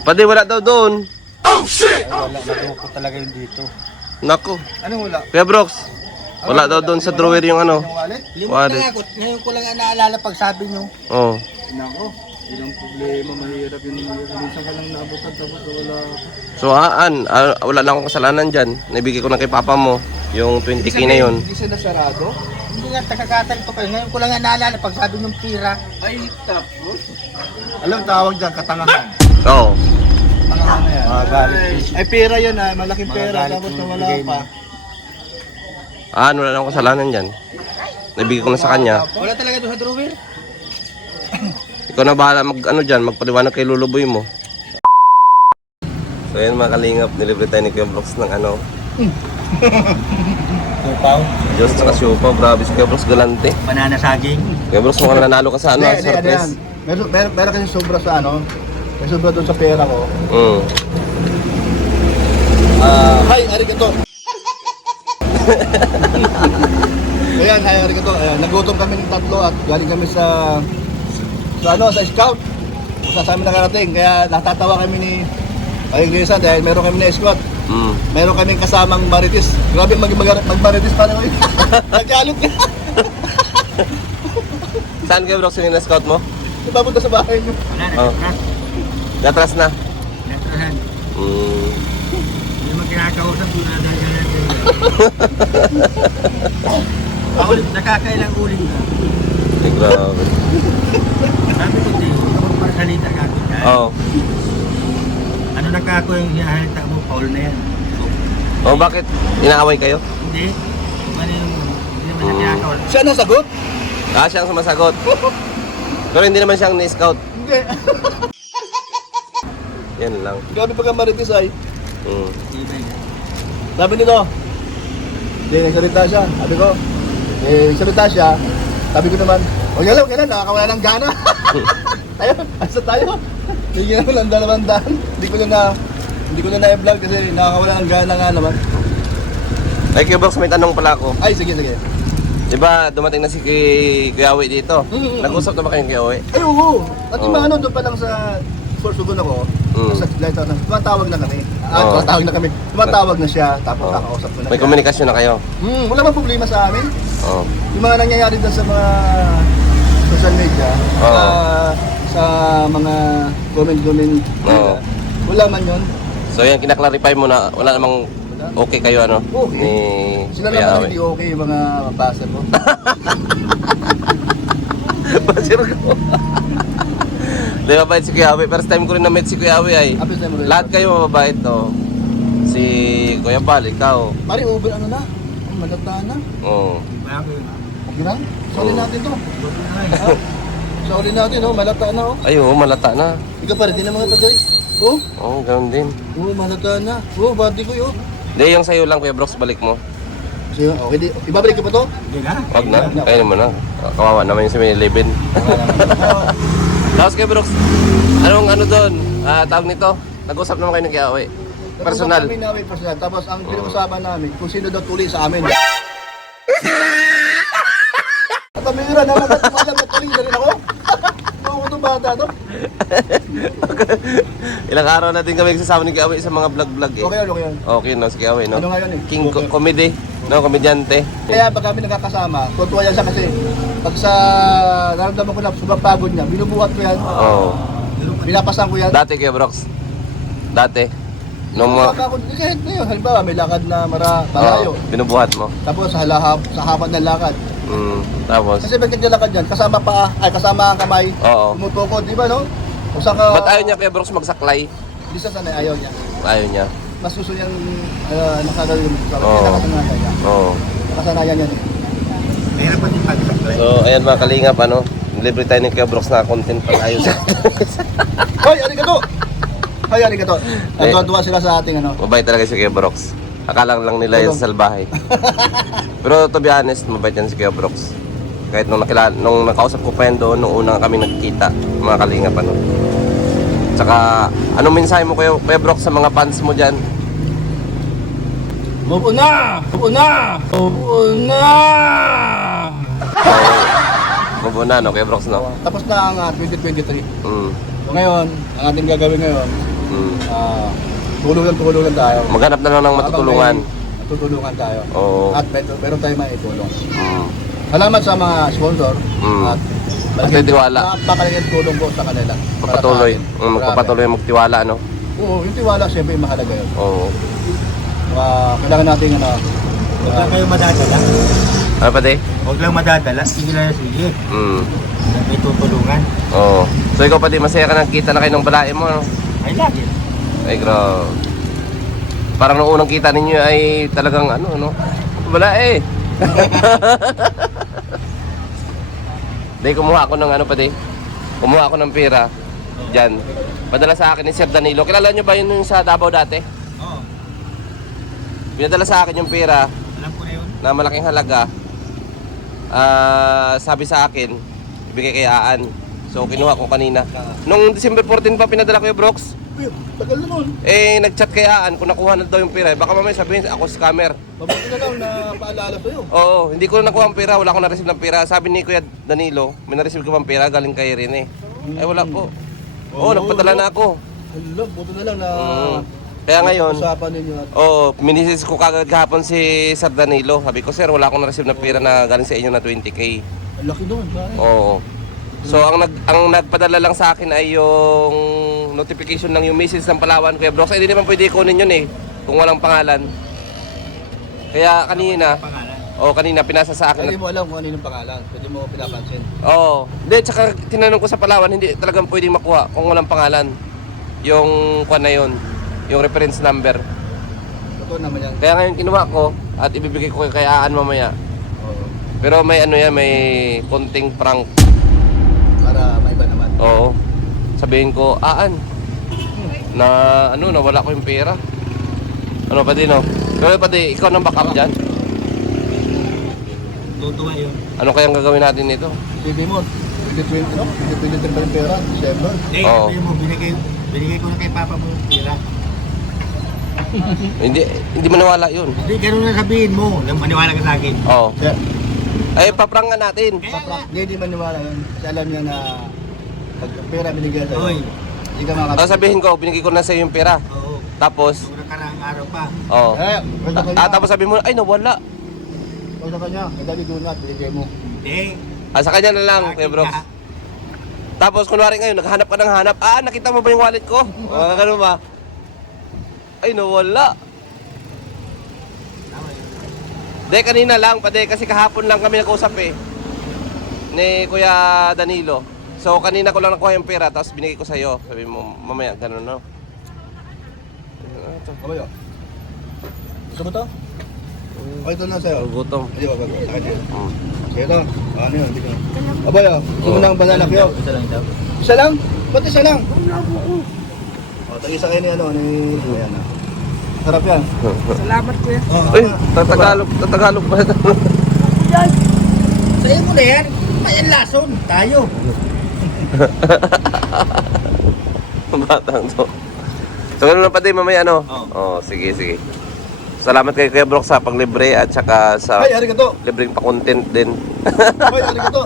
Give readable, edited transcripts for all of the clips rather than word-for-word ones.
Pwede wala daw doon. Oh shit! Ay, wala, naduko talaga yun dito. Nako. Anong wala? Kuya Brox, wala daw doon sa drawer yung ano. Yung wallet? Limot Wallet. na ako. Ngayon ko lang naalala pag sabi nyo. Oh. Nako, ilang problema, mahirap yun. Minsan ka lang naabutan tapos wala. So wala lang akong kasalanan dyan. Naibigay ko na kay papa mo yung 20k na yun. Hindi siya nasarado? Hindi nga takakatan ko kayo. Ngayon ko lang naalala pag sabi nyo tira. Ay, tapos? Alam, tawag dyan, katangahan. Oo. Tangahan na yan. Mga galit. Ay, pera yan ha, malaking Mga pera, galit tapos yung nawala bigay pa. mo. Wala lang akong kasalanan dyan. Naibigay ko na sa kanya. Wala talaga doon sa drawer. Ikaw na bahala magpaliwanag kay luluboy mo. So yan mga kalingap, nilibre tayo ni Kuya Brox ng ano. Tupaw. Diyos tsaka siupaw, grabe si Kuya Brox, galante. Banana saging. Kuya Brox, mukhang nanalo ka sa ano, Hindi, ano yan. surprise. Meron kasi sobra sa ano, may sobra doon sa pera ko. Hi, arigato. Ayan, hi, arigato. Ayan, nagutom kami ng tatlo at galing kami sa scout. Kung saan kami nakarating, kaya natatawa kami ni Ayunglesa dahil meron kami na escort. Meron kaming kasamang marites. Grabe mag-marites pa naman. Nagkalot ka. Saan Kuya Brox yung na-scout mo? Ipapunta sa bahay niyo. Wala na. Oh. Natras na. Natrahan. Mm. Hindi mo kinakausap kung nadagyan natin. Ako, nakakailang uling na. Ay, grabe. Sabi ko din, ako magsalita ka ako. Oo. Ano nakako yung hinahalita mo, Paul na yan. Oh, bakit? Inaaway kayo? Hindi. Hindi naman siya kinakausap. Siya nasagot? Siya ang sumasagot. Pero hindi naman siyang ni-scout. Hindi. Yan lang. Grabe pagka marites ay. Ibay na. Sabi nito, hindi, nagsalita siya. Sabi ko, nagsalita siya. Sabi ko naman, o yan lang, nakakawala ng gana. Tayo, asa tayo. Bigyan naman ng 200. Hindi ko na na-vlog kasi nakakawala ng gana nga naman. Ay, Kuya Brox, may tanong pala ako. Ay, sige. Diba, dumating na si Kuya Awi dito? Nag-usap na ba kayong Kuya Awi? Ay, oo. At yung mga ano, doon pa lang sa Sorsogon ako, sa lighthouse, tumatawag na kami. Tumatawag na siya, tapos kakausap ko na May siya. komunikasyon na kayo? Wala bang problema sa amin? Oo. Yung mga nangyayari doon sa mga social media, sa mga comment, Oo. wala man yun. So yan, kinaklarify mo na wala namang okay kayo ano? Okay. Ni Sila Kuya naman Awi. hindi okay yung mga mabasa mo. Basir ko. Di mabait si Kuya Awi. First time ko rin na-meet si Kuya Awi ay. Happy time rin. Lahat kayo mababait to. Si Kuya Bal, ikaw. Pari, over ano na? Malata na. Oo. Bago yun. Okay lang? Sorry natin to. Bago na nga. Ah, sorry natin, malata na. Ay, oo, malata na. Ikaw pa rin, di na mga tagay. Oh, Oo, ganun din. malata na. Bati ko yun. Hindi, yung sa'yo lang Kuya Brox, balik mo. So, okay, ibabalik ko pa to? Hindi na. Wag na, kaya naman na. Kawawa naman yung 7-Eleven. Tapos Kuya Brox, anong ano doon? Tawag nito? Nag-usap naman kayo ng Kuya Awi. Personal. Kami namin personal. Tapos ang pinag-usapan namin kung sino daw tuli sa amin. At ang mira na alam na tuli na rin ako. Mga itong bata to. Ilang araw natin kami nagsasama ni Kuya Awi sa mga vlog-vlog eh. Okay yun. Okay, no, si Kuya Awi, no? Ano nga yun eh? King comedy, no, komedyante. Kaya pag kami nagkakasama, tutuwa yan siya kasi pag sa naramdaman ko na sobrang pagod niya, binubuhat ko yan. Oo. Pinapasan ko yan. Dati Kuya Brox. Dati. Nung Pagod, kahit na yun, halimbawa may lakad na malayo. binubuhat mo. Tapos sa haba ng lakad. Tapos. Kasi pag naglalakad yan, kasama ang kamay, Oo. tumutukod, di ba no? Kung saan ka, Ba't ayaw niya Kuya Brox magsaklay? di sa sanay, ayaw niya. Ayaw niya. Mas gusto niyang nakagawin sa Oo. nakasanayan niya. Oo. Nakasanayan niya. Mahirap pa din pag-supply. So, ayan mga kalingap, ano? Libre tayo ni Kuya Brox na content pa tayo sa... Hoy, arigato! Hoy, arigato! Natuwa sila sa ating ano. Mabait talaga si Kuya Brox. Akala lang nila yung salbahe. Pero to be honest, mabait yan si Kuya Brox. Kahit nung nakausap ko pa yan doon, nung unang kami nagkita, mga kalingap, ano. Tsaka, anong mensahe mo Kuya Brox sa mga fans mo dyan? Move on na! Move on na! Move on na! Move on na, no, Kuya Brox, no? Tapos na ang 2023. Mm. So ngayon, ang ating gagawin ngayon, Tulungan tayo. Maghanap na lang ng matutulungan. Matutulungan tayo. Oo. At meron tayong maitulong. Mm. Salamat sa mga sponsor. At Magtitiwala. napakalaking tulong po sa kanila. Papatuloy. Para sa akin. Magpapatuloy magtiwala, no? Oo, yung tiwala siyempre mahalaga yun. Oo. Kailangan natin Huwag lang kayo madadala. Ano pa, de? Huwag lang madadala. Sige lang sige. Mm. May tutulungan. Oo. So ikaw pa, de, masaya ka nakita na kayo ng balae mo, no? Ay lagi. Ay, grabe. Parang nung unang kita ninyo ay talagang ano, no? Balae. Di, kumuha ako ng ano pa, de? Kumuha ako ng pera. Diyan. Padala sa akin ni Sir Danilo. Kilala nyo ba yun yung sa Davao dati? Oo. Pinadala sa akin yung pera Alam ko na yun. na malaking halaga. Sabi sa akin, ibigay kay Aan. So kinuha ko kanina. Nung December 14 pa pinadala ko yung Brooks. Uy, tagal na nun. Nag-chat kay Aan kung nakuha na daw yung pera. Baka mamaya sabihin ako scammer. Mabuti na lang na paalala sa'yo. Oo, hindi ko na nakuha ang pera. Wala akong na-receive ng pera. Sabi ni Kuya Danilo, may na-receive ka bang pera galing kay Rene. Ay wala po. Oo, nagpadala na ako. Alam, buti na lang na Kaya ngayon, usapan ninyo at minisis ko kagad kahapon si Sir Danilo. Sabi ko, sir, wala akong na-receive ng pera na galing sa inyo na 20k. ang laki doon. Pare. Oo. So ang nagpadala lang sa akin ay yung notification ng yung message ng Palawan, Kuya Brooks. Ay, hindi naman pwede kunin yun kung walang pangalan. Kaya kanina, kanina pinasa sa akin. Hindi mo alam kung ano yung pangalan. Pwede mo pinapansin. Oo. Hindi, tsaka tinanong ko sa Palawan, hindi talagang pwedeng makuha kung walang pangalan. Yung kuha na yun, yung reference number. Totoo naman yan. Kaya ngayon kinuha ko at ibibigay ko kay Aan mamaya. Oo. Pero may ano yan, may konting prank. Para maiba naman. Oo. Sabihin ko, Aan, nawala ko yung pera. Ano pa din, no? Pero pati, ikaw nang backup dyan. Tutuwa yun. Ano kayang gagawin natin nito? Sabi mo, hindi pwede pa yung pera. December. Eh, Oo. sabi mo, binigay ko na kay Papa mo yung pera. Hindi manawala yun. Hindi, ganun na sabihin mo. Maniwala ka sa akin. Oo. Yeah. Ay, paprank nga natin. Kaya nga. Hindi maniwala yun. Kasi alam niya na pag pera binigyan sa'yo, Oy. hindi ka makakapit. Tapos sabihin ko, binigay ko na sa yung pera. Oo. Tapos, Nung nakaraang araw pa. oo. Pwede ka niya. Tapos sabihin mo, ay, nawala. Pwede ka niya. Kaya doon na, binigay mo. Hindi. Sa kanya na lang, Kuya Brooks. Tapos, kunwari ngayon, naghanap ka ng hanap. Nakita mo ba yung wallet ko? Ganun ba? Ay, nawala. De, kanina lang, pade, kasi kahapon lang kami nag-usap ni Kuya Danilo. So, kanina ko lang nakuha yung pera, tapos binigay ko sa'yo. Sabi mo, mamaya, ganun, no? Kabayo. Gusto mo to? Okay, ito na sa'yo. Gutom. Hindi ba, bago. Sakit yun. Kaya ito. Ano yun? Hindi ko. Kabayo, gusto mo ng banana kayo? Isa lang daw. Isa lang? Ba't isa lang? Tag-isa kayo ni ayan na. Sarap yan. Salamat kuya. Uy, tatagalog pa ito. Sa'yo mo na yan. May lason. Tayo. Batang to. So, ganun na pa din mamaya, no? Oo. Sige, sige. Salamat kay Kuya Brooks sa paglibre at saka sa Ay, arigato. libreng pa-content din. Ay, arigato.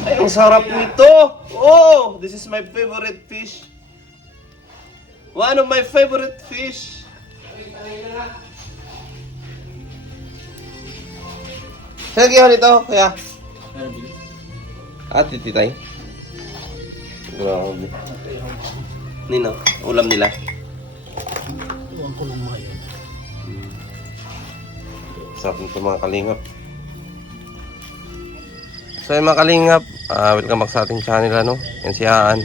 Ay, ang sarap nito! Oh, this is my favorite fish. One of my favorite fish. Saan nagkihan ito, kuya? Titay. Grabe. Nino, ulam nila. Iwan ko lang mga yun. Sarap nito mga kalingap. So yung mga kalingap, welcome back sa ating channel, ano? Yan si Aan.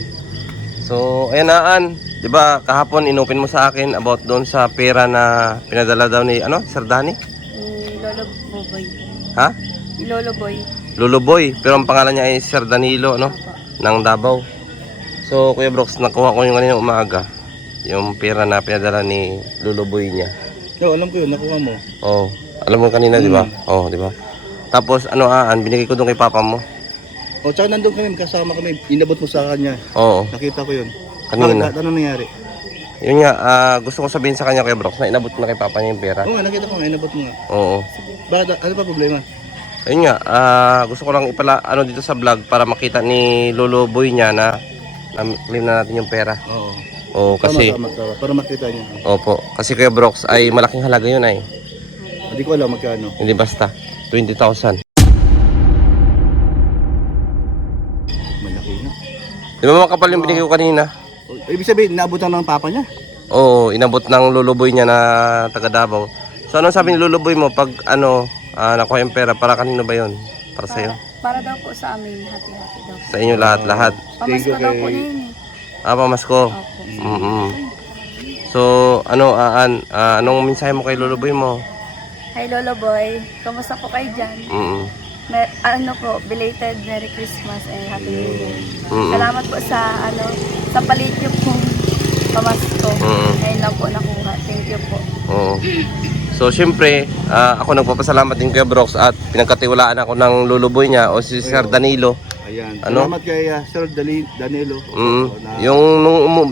So, ayan Aan, di ba kahapon inopen mo sa akin about doon sa pera na pinadala daw ni, Sir Danny? Lolo Boy. Ha? Lolo Boy. Lolo Boy, pero ang pangalan niya ay Sir Danilo, ng Davao. So, Kuya Brooks, nakuha ko yung kanina umaga, yung pera na pinadala ni Lolo Boy niya. Yo, alam ko yun, nakuha mo. Oh, alam mo kanina, di ba? Oh, di ba? Tapos, Aan, binigay ko doon kay papa mo. O, tsaka nandun kami, kasama kami, inabot mo sa kanya. Oo, Nakita ko yun. kanina. Bakit? Ano nangyari? Yun nga, gusto ko sabihin sa kanya, Kuya Brooks, na inabot na kay papa niya yung pera. Oo nga, nakita ko nga, inabot mo nga. Oo. Bakit? Ano pa problema? Ayun nga, gusto ko lang dito sa vlog para makita ni Lolo Boy niya na Na-claim na natin yung pera. Oo. Oo, kasi... Tama. Para makita niyo. Opo, kasi Kuya Brox ay malaking halaga yun ay. Hindi ko alam magkano. Hindi basta, 20,000. Malaki na. Di ba makapal yung binigay ko kanina? Ibig sabihin, naabutan ng papa niya. Oo, inabot ng luluboy niya na taga Davao. So ano sabi ni luluboy mo pag nakuha yung pera, para kanino ba yun? Para sa'yo? Para daw po sa amin, hati-hati daw. Sa inyo lahat-lahat. Thank you Pamasko daw po kay- niya yun Pamasko. Opo. So, anong mensahe mo kay luluboy mo? Hi Lolo Boy, kamusta po kayo dyan? Belated Merry Christmas and Happy New Year. Salamat po sa sa palit niyo pong pamasko. Ngayon lang po nakuha. Thank you po. Oo. So, syempre, ako nagpapasalamat din Kuya Brox at pinagkatiwalaan ako ng luluboy niya o si Sir Danilo. Ayan. Ano? Salamat kay Sir Danilo. Yung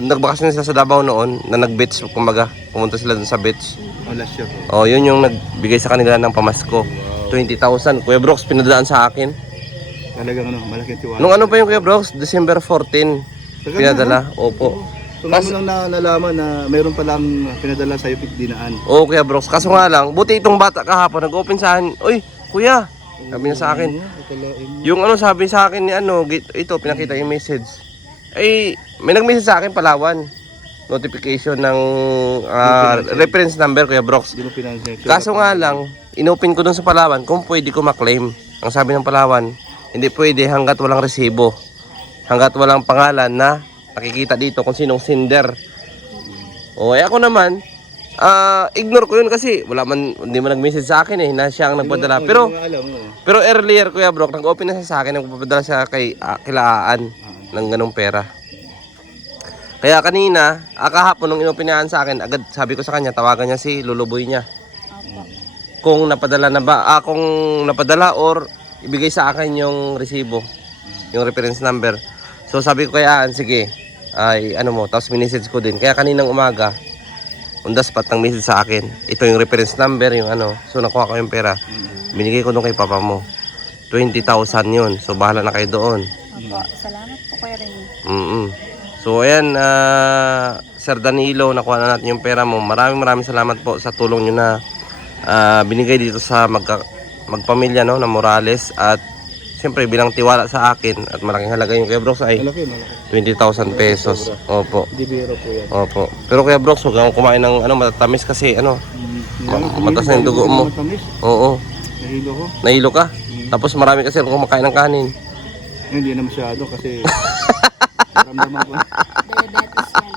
nagbakasyon sila sa Davao noon, na nag-beach, kumbaga, pumunta sila dun sa beach. Last year. Oh, yun yung nagbigay sa kanila ng pamasko. 20,000. Kuya Brox, pinadaan sa akin. Talagang malaking tiwala. Nung ano pa yung Kuya Brox? December 14. Pinadala. Opo. So ngayon lang nalaman na mayroon palang pinadala sa'yo dinaan. Oo, Kuya Brox. Kaso nga lang, buti itong bata kahapon, nag-open sa akin. Uy, Kuya, sabi niya sa akin. Yung sabi sa akin ni ito, pinakita yung message. Ay, may nag-message sa akin, Palawan. Notification ng reference number, Kuya Brox. Hindi mo pinansin. Kaso nga lang, inopen ko dun sa Palawan kung pwede ko maklaim. Ang sabi ng Palawan, hindi pwede hanggat walang resibo. Hanggat walang pangalan na nakikita dito kung sinong sender. O, ako naman, ignore ko yun kasi hindi man nag-message sa akin na siya ang nagpadala. Pero earlier, Kuya Brock, nag-open na siya sa akin, nagpapadala siya kilaan ng ganong pera. Kaya kanina, kahapon nung inopinaan sa akin, agad sabi ko sa kanya, tawagan niya si luluboy niya. Kung napadala na ba, kung napadala or ibigay sa akin yung resibo, yung reference number. So sabi ko kaya, sige, tapos minisage ko din. Kaya kaninang umaga, on the spot ng message sa akin, ito yung reference number, yung so nakuha ko yung pera. Binigay ko doon kay papa mo. 20,000 yun. So bahala na kayo doon. Opo, salamat po Kuya Rene. So ayan, Sir Danilo, nakuha na natin yung pera mo. Maraming salamat po sa tulong nyo na binigay dito sa magpamilya na Morales. At siyempre bilang tiwala sa akin at malaking halaga yung Kuya Brox ay Malaki. 20,000 pesos. Opo. Hindi biro po yan. Opo. Pero Kuya Brox, huwag kang kumain ng matatamis kasi matas na yung dugo mo. Oo. Nahilo ko. Nahilo ka. Tapos marami kasi kumakain ng kanin. Hindi na masyado kasi ramdaman ko. Diabetes yan.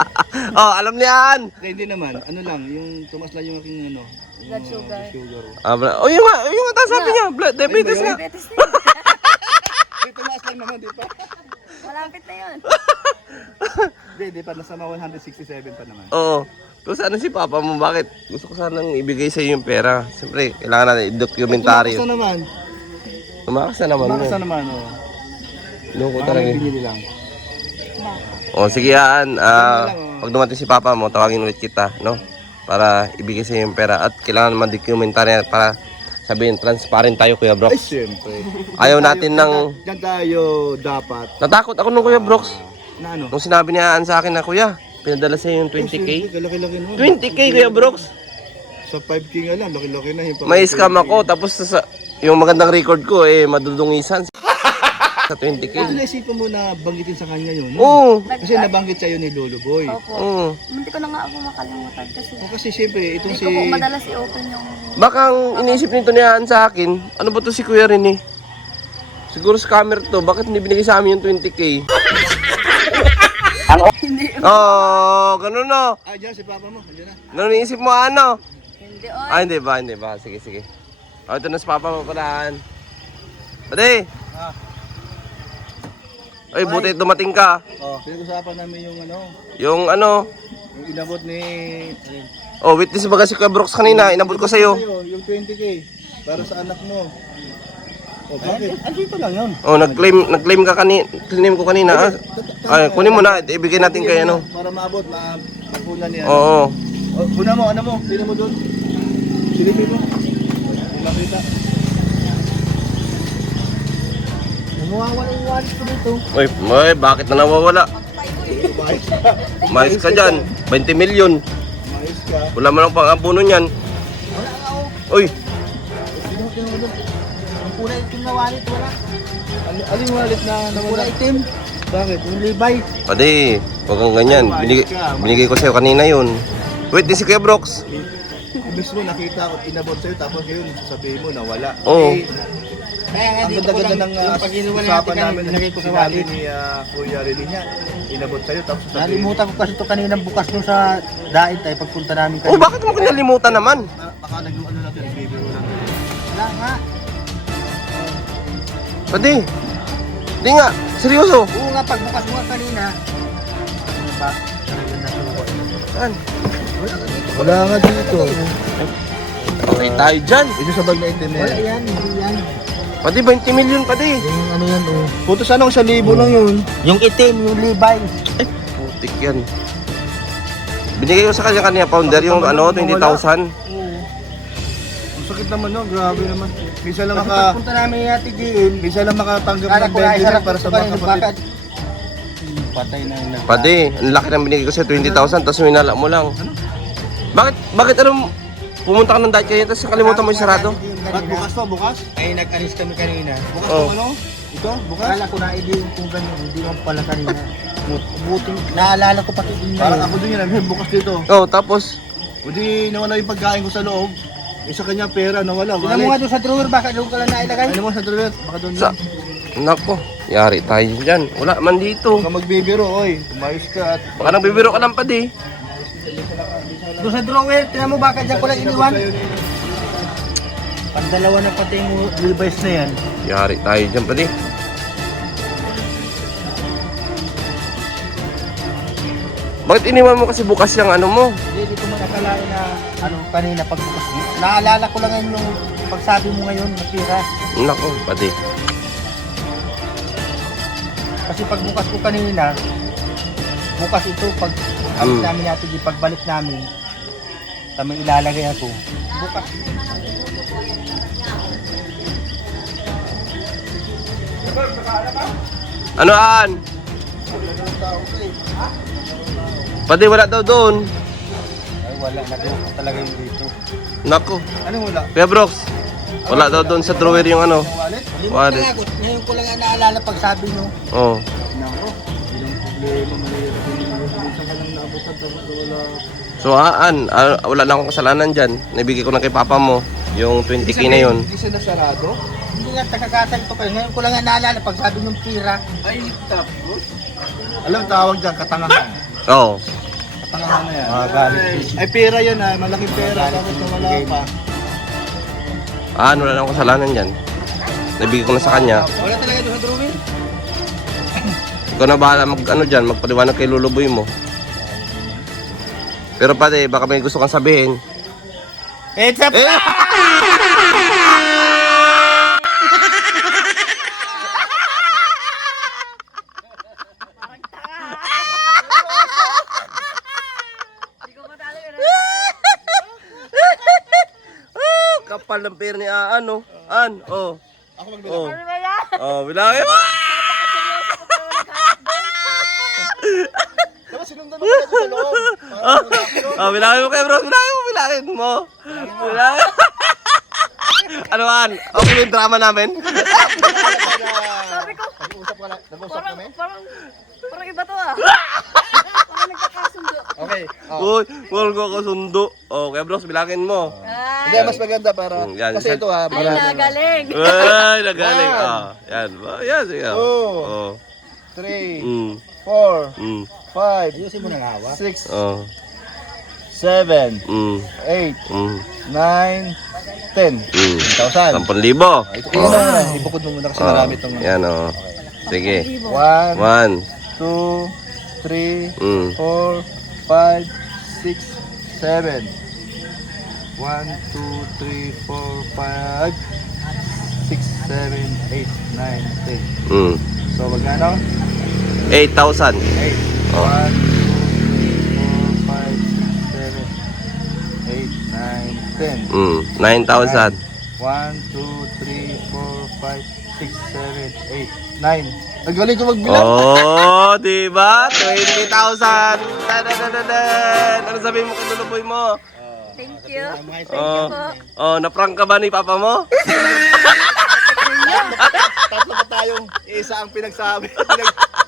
Oh, alam niyan. Hindi naman. Ano lang, yung tumas lang yung aking Blood sugar. Yung nga sabi niya, diabetes nga. Diabetes na yun. Tumas lang naman, di pa? Malapit na yun. Di pa. Nasa 167 pa naman. Oo. Pero sana si Papa mo, bakit? Gusto ko sanang ibigay sa iyo yung pera. Siyempre, kailangan natin i-documentary. Tumakas na naman. Tumakas na naman. Tumakas na naman, Loko Parang talaga. binili lang. Sige pag dumating si Papa mo, tawagin ulit kita, no? Para ibigay sa iyo yung pera. At kailangan naman documentary para sabihin, transparent tayo, Kuya Ay, Brox. siyempre. Ayaw natin ng... Diyan tayo dapat. Natakot ako nung Kuya Brox. Na ano? Nung sinabi niya sa akin na, Kuya, pinadala sa iyo yung 20K. Laki-laki nun. 20K, Kuya Brox. Sa 5K nga lang, laki-laki na. May scam ako, tapos yung magandang record ko, madudungisan sa 20K. Kasi naisipan mo na banggitin sa kanya yun. Oo. Kasi nabanggit sa'yo ni Lolo Boy. Opo. Oo. Hindi ko na nga ako makalimutan kasi Kasi siyempre, itong hindi si... ko po madalas i-open yung... Baka ang iniisip nito niyaan sa akin, ano ba to si Kuya Rene? Siguro scammer to, bakit hindi binigay sa amin yung 20K? Hindi. Ganun no. Diyan si Papa mo. Diyan na. Ganun iniisip mo ano? Hindi oy. Hindi ba? Sige. Ito na si Papa mo palaan. Ate! Ay, buti dumating ka. Pinag-usapan namin yung Yung yung inabot ni... witness baga si Kuya Brox kanina, inabot ko sa'yo. Yung 20K para sa anak mo. Bakit? Andito lang yun. Nag-claim ka claim ko kanina. Ay, kunin mo na, ibigay natin kay ano. Para maabot, mapunan niya. Oo. Puna mo, pili mo doon. Silipin mo. Makita. Nawawala yung wallet ko dito. Uy, bakit na nawawala? Umayos ka. Mais ka dyan. 20 million. Umayos ka. Wala mo lang pang abuno niyan. Wala nga oh. Uy, Ang kulay itim na wallet, wala. Aling wallet na nawala? Kulay itim. Bakit? Yung Levi. pati, huwag kang ganyan. Binigay ko sa'yo kanina yun. Wait, di si Kuya Brooks. Mismo nakita ko, inabot sa'yo, tapos yun, sabihin mo, nawala. Oo. Eh, Kaya nga ang dito ko ganda-ganda lang, ng yung pag-inuwan natin usapan kanina, namin, nilagay ko sa sinabi wallet. ni Kuya Relinya, inabot sa'yo, tapos sabihin mo, Nalimutan ko kasi ito kaninang bukas nung sa dait ay pagpunta namin Oh, bakit mo kinalimutan naman? baka nag-ano natin, bibiro lang. Wala nga. Pati, di nga, seryoso. Oo nga, pagbukas mo nga kanina. Ano ba? Talagang natuwa. Saan? Wala nga dito. Okay tayo dyan. Ito sa bag na itim na Wala yan. yan, hindi yan. Pati 20 million pati. Yung ano yan, oh. Puto sana kung 1,000 lang yun. Yung itim, yung Levi. Putik yan. Binigay ko sa kanya kanina founder yung ano, 20,000. Ang sakit naman yun, grabe naman. Minsan lang Kasi maka... pagpunta namin yung Ate Jean, Minsan lang makatanggap kala ng ko ay 20 sarap para sa mga kapatid. Patay na yung nagpa. Pati, ang laki ng binigay ko sa'yo, 20,000, tapos minala mo lang. Bakit anong pumunta ka ng dahil kayo, tapos nakalimutan mo yung sarado? Ba't bukas to? Bukas? Ay, nag-anis kami kanina. Bukas Oh. to ano? Ito? Bukas? Kala ko na hindi kung ganyan, hindi mo pala kanina. Buti, naalala ko pati din Parang na ako din yun, bukas dito. Oh, tapos, O di nawala yung pagkain ko sa loob. Isa kanya pera, nawala. Tignan mo nga doon sa drawer, baka doon ka lang nailagay. Ano mo sa drawer? Baka doon sa... Nako, yari tayo dyan. Wala man dito. Baka magbibiro, oy. Umayos ka at... Baka nang bibiro ka lang pati. Doon sa drawer, tignan mo baka dyan ko lang iniwan. Pagdalawa na pati yung Levi's na yan. Yari tayo dyan pati. Bakit iniwan mo kasi bukas yung ano mo? Hindi ko man akalain na ano kanina pagbukas mo. Naalala ko lang ngayon yung pagsabi mo ngayon, natira. Nako, pati. Kasi pagbukas ko kanina, bukas ito pag alis namin natin, di pagbalik namin, kami ilalagay ako. Bukas. Anoan? Pati wala daw doon. Ay wala, nag-uukot talaga yung dito. Nako. Anong wala? Kuya Brooks, wala daw doon sa drawer yung ano. Wallet? Limot na ako, ngayon ko lang naalala pagsabi nyo. Oh. Nako. Ilang problema, mahirap yung minsan ka lang naabutan tapos wala. So wala na akong kasalanan dyan. Nabigay ko na kay papa mo yung 20k na yun. Hindi siya nasarado? Hindi nga tagakasal to kayo, ngayon ko lang naalala pagsabi nyo tira. Ay, tapos? Alam, tawag dyan, katangahan. Oo. Katangahan na yan. galit. Ay, pera yan ah. Malaking pera. Tapos nawala pa. Wala na akong kasalanan dyan. Nabigay ko na sa kanya. Wala talaga doon sa drawing? Ikaw na bahala magpaliwanag kay luluboy mo. Pero pati, baka may gusto kang sabihin. It's a Kapal ng pera ni Aan, oh. Aan, oh. Ako magbilang. Oh. Oh, bilangin mo. Dapat sinundan mo pala sa loob. Oh, bilangin mo kay bro. Bilangin mo. Bilangin. Ano, Aan? Okay yung drama namin? Sabi ko, Nag-uusap ka na. Nag-uusap kami? parang iba to ah. Parang nagkakasundo. Okay. Oh. Uy, wala ko kasundo. Oh, kay bro, bilangin mo. Ay, Hindi, mas maganda para... Yan, Kasi ito ha, ay marami. nagaling. Ay, nagaling. Yan. Ah, yan. Yan, sige. Oh. Oh. 3, Mm. 4, Mm. 5, Ayusin mo ng hawa. 6, Oh. 7, Mm. 8, Mm. 9, 10. Mm. 1,000. 10,000. Ito na. Ibukod mo muna kasi marami itong... Yan, oh. Sige. 1, 1. 2, 3, Mm. 4, 5, 6, 7. 1, 2, 3, 4, 5, 6, 7, 8, 9, 10. Mm. So, magkano? 8,000. 8. Oh. 1, 2, 3, 4, 5, 6, 7, 8, 9, 10. Mm. 9,000. 1, 2, 3, 4, 5, 6, 7, 8, 9, Ang galing ko magbilang. Oh, di ba? 20,000. Dadadadadan. Ano sabihin mo kay luluboy mo? Thank you. Thank you Oh, po. oh, na-prank ka ba ni papa mo? Tatlo pa tayong isa ang pinagsabi.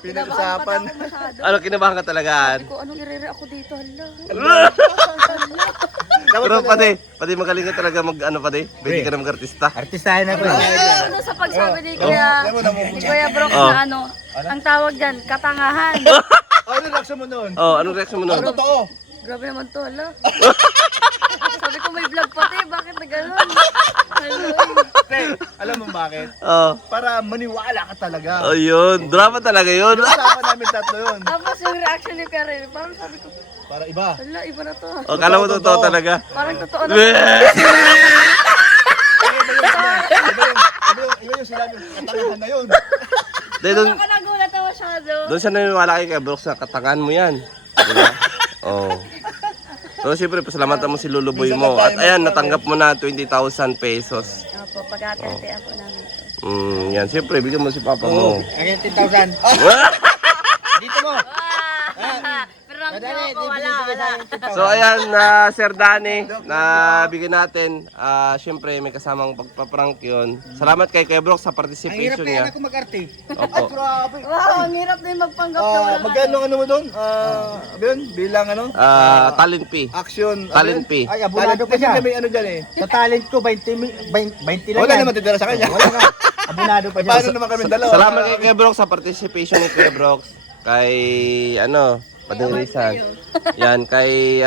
Pinag-usapan. Kinabahan pa ako masyado. Ano, kinabahan ka talagaan? Sabi ko, anong irere ako dito? Hala. Pero pati magaling ka talaga ano pati? Pwede ka na mag-artista. Artistahin ako eh. Ano sa pagsabi ni Kuya Brox Oh. na ano, ang tawag dyan, katangahan. Ano reaction mo noon? Oh, anong reaction mo nun? Ano totoo? Grabe naman to, hala. Sabi ko may vlog pati, bakit na gano'n? Pre, alam mo bakit? Oh, Para maniwala ka talaga. oh yun. Drama talaga yun. Usapan namin tatlo yun. Tapos yung reaction ni Karen, parang sabi ko, Para iba. hala, iba na to. Oh, kala mo totoo talaga. Parang totoo na. Iba yung sila yung katangahan na yun. Dahil doon, Ako nagulat na masyado. doon siya naniniwala kay Brooks na katangan mo yan. Diba? Oh. So, siyempre, pasalamatan mo si Luluboy mo. At ayan, natanggap mo na 20,000 pesos. Opo, pag-atentean po namin ito. Yan, siyempre, bigyan mo si papa mo. Ang 10,000. Dito mo. Pero ang ko, wala. So ayan, Sir Danny, na bigyan natin. Siyempre, may kasamang pagpaprank yun. Salamat kay Kuya Brooks sa Ang hirap participation kaya niya. ako mag-arte. Opo. Grabe. Wow, ang hirap din magpanggap na wala. Magkano ano mo doon? Yun, bilang ano? Talent P. Action. Talent P. Ay, abunado pa siya. Kami ano dyan eh. Sa talent ko, 20 lang Wala yan. naman titira sa kanya. Wala nga. Abunado pa siya. Paano naman kami dalawa? Salamat kay Kuya Brooks sa participation ni Kuya Brooks. Kay, Padingrisan. Yan, kay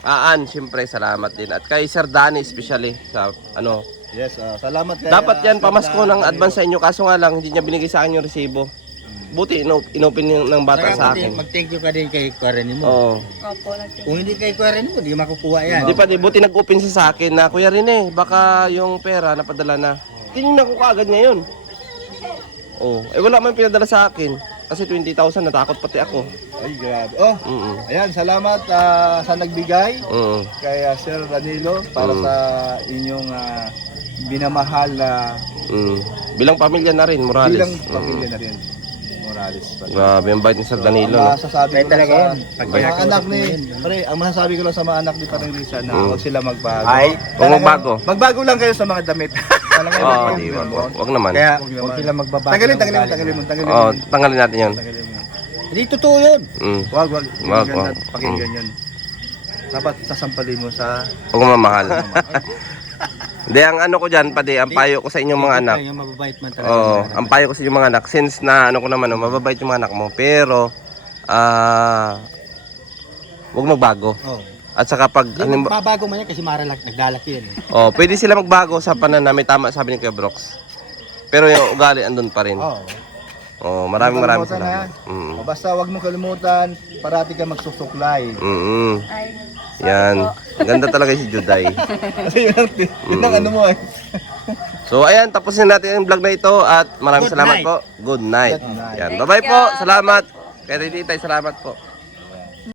Aan, siyempre, salamat din. At kay Sir Danny, especially, sa, Yes, salamat kay... dapat yan, pamasko ng advance sa inyo. Kaso nga lang, hindi niya binigay sa akin yung resibo. Buti, inopen ng bata sa akin. Mag-thank you ka din kay Karen mo. Oo. Opo, nag-thank Kung hindi kay Karen mo, hindi makukuha yan. Di pa, buti nag-open siya sa akin na, Kuya Rene, baka yung pera napadala na. Tinignan ko kaagad ngayon. Oh, wala man pinadala sa akin. Kasi 20,000, natakot pati ako. Ay, grabe. Oh, Mm-mm. ayan, salamat sa nagbigay Mm. kay Sir Danilo para sa inyong binamahal na Bilang pamilya na rin, Morales. bilang pamilya na rin. Morales. Grabe, ang bait ni Sir Danilo. Ang No? masasabi Kaya ko talaga lang yan. sa Pag mga pinakausap anak mo ni... yan. Pare, ang masasabi ko lang sa mga anak ni Parang Risa na huwag sila magbago. Ay, Huwag magbago. Magbago lang kayo sa mga damit. Talaga Oo, yun. di ba? Wag naman. Kaya, Huwag huwag naman. sila magbabago. Tanggalin ng mo. Oh, tanggalin natin yun. Tanggalin mo. Hindi totoo yun. Wag. Wag. Pakinggan yun. Dapat sasampalin mo sa... Huwag mamahal. Hindi, ang ano ko dyan, pati, ang payo ko sa inyong mga anak. Yung mababait man talaga. Oo, ang payo ko sa inyong mga anak, since na ano ko naman, mababait yung mga anak mo, pero, huwag magbago. Oo. At saka pag, Hindi magbabago man yan kasi maralak, naglalaki yan eh. pwede sila magbago sa pananamit, tama sabi ni Kuya Brooks. Pero yung ugali andun pa rin. Oo. Maraming Kalimutan salamat. O basta wag mong kalimutan, parati ka magsusuklay. Ay, Yan. Ganda talaga si Juday. Kasi yun ang ano mo eh. So ayan, tapusin natin yung vlog na ito at maraming Good salamat night. po. Good night. Good night. Yan. Thank Bye-bye you. po. Salamat. Kay Titay, salamat po.